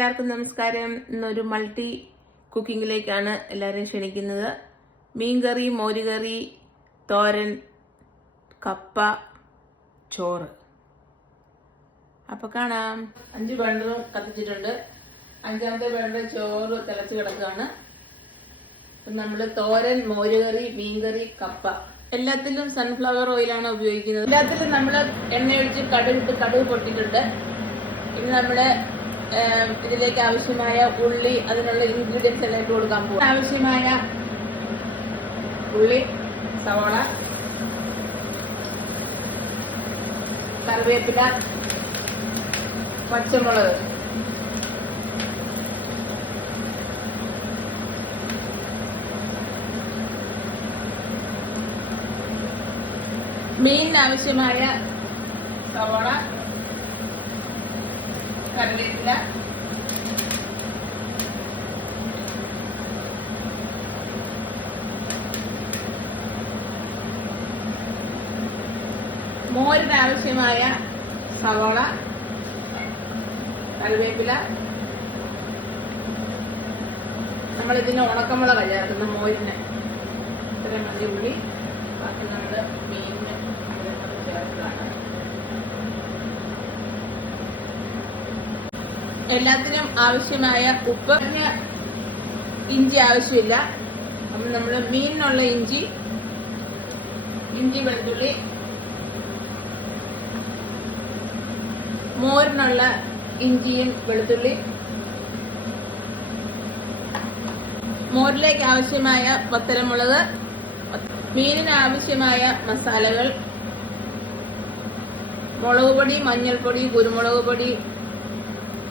എല്ലാവർക്കും നമസ്കാരം. ഇന്നൊരു മൾട്ടി കുക്കിങ്ങിലേക്കാണ് എല്ലാവരെയും ക്ഷണിക്കുന്നത്. മീൻകറി, മോരുകറി, തോരൻ, കപ്പ, ചോറ്. അപ്പൊ കാണാം. 5 ബർണറും കത്തിച്ചിട്ടുണ്ട്. 5ാമത്തെ ബർണർ ചോറ് തിളച്ച് കിടക്കുകയാണ്. നമ്മള് തോരൻ, മോരുകറി, മീൻകറി, കപ്പ എല്ലാത്തിലും സൺഫ്ലവർ ഓയിലാണ് ഉപയോഗിക്കുന്നത്. എല്ലാത്തിലും നമ്മള് എണ്ണ ഒഴിച്ച് കടുക് പൊട്ടിട്ടുണ്ട്. ഇനി നമ്മള് ഇതിലേക്ക് ആവശ്യമായ ഉള്ളി, അതിനുള്ള ഇൻഗ്രീഡിയൻസ് എല്ലാം ഇട്ട് കൊടുക്കാൻ പോകും. ആവശ്യമായ ഉള്ളി, സവാള, കറിവേപ്പില, പച്ചമുളക്, മീനിന് ആവശ്യമായ സവാള, കറിവേപ്പില, മോരിന് ആവശ്യമായ സവാള, കറിവേപ്പില. നമ്മളിതിന് ഉണക്കമുളക് ചേർക്കുന്ന മോരിന്. ഇത്രയും മതി ഉള്ളി. ബാക്കി നമ്മൾ മീനിന് ചേർത്തതാണ്. എല്ലാത്തിനും ആവശ്യമായ ഉപ്പ്. ഇഞ്ചി ആവശ്യമില്ല. അപ്പം നമ്മൾ മീനിനുള്ള ഇഞ്ചി, വെളുത്തുള്ളി, മോരിനുള്ള ഇഞ്ചിയും വെളുത്തുള്ളി, മോരിലേക്ക് ആവശ്യമായ വത്തലമുളക്, മീനിന് ആവശ്യമായ മസാലകൾ, മുളക് പൊടി, മഞ്ഞൾപ്പൊടി, കുരുമുളക് പൊടി,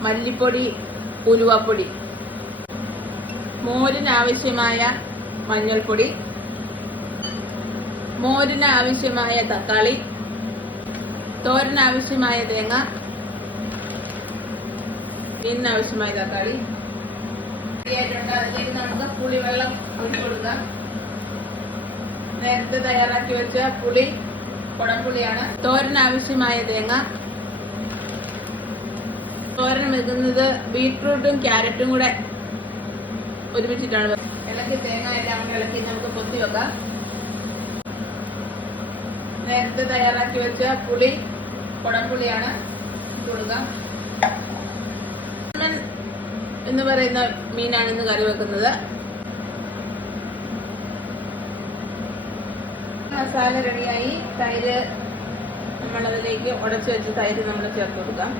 മല്ലിപ്പൊടി, ഉലുവപ്പൊടി, മോരിന് ആവശ്യമായ മഞ്ഞൾപ്പൊടി, മോരിന് ആവശ്യമായ തക്കാളി, തോരന് ആവശ്യമായ തേങ്ങ, മീനിന് ആവശ്യമായ തക്കാളി. അതിലേക്ക് നമുക്ക് പുളിവെള്ളം ഒഴിച്ചു കൊടുക്കാം. നേരത്തെ തയ്യാറാക്കി വെച്ച പുളി കുടംപുളിയാണ്. തോരന് ആവശ്യമായ തേങ്ങ. തോരൻ വെക്കുന്നത് ബീറ്റ്റൂട്ടും ക്യാരറ്റും കൂടെ ഒരുമിച്ചിട്ടാണ്. ഇളക്കി തേങ്ങ എല്ലാം കൂടെ ഇളക്കി നമുക്ക് പൊത്തി വെക്കാം. നേരത്തെ തയ്യാറാക്കി വെച്ച പുളി കുടംപുളിയാണ് കൊടുക്കാം. എന്ന് പറയുന്ന മീനാണ് ഇന്ന് കറി വെക്കുന്നത്. മസാല റെഡിയായി. തൈര് നമ്മളതിലേക്ക് ഉടച്ചു വെച്ച് തൈര് നമ്മൾ ചേർത്ത് കൊടുക്കാം.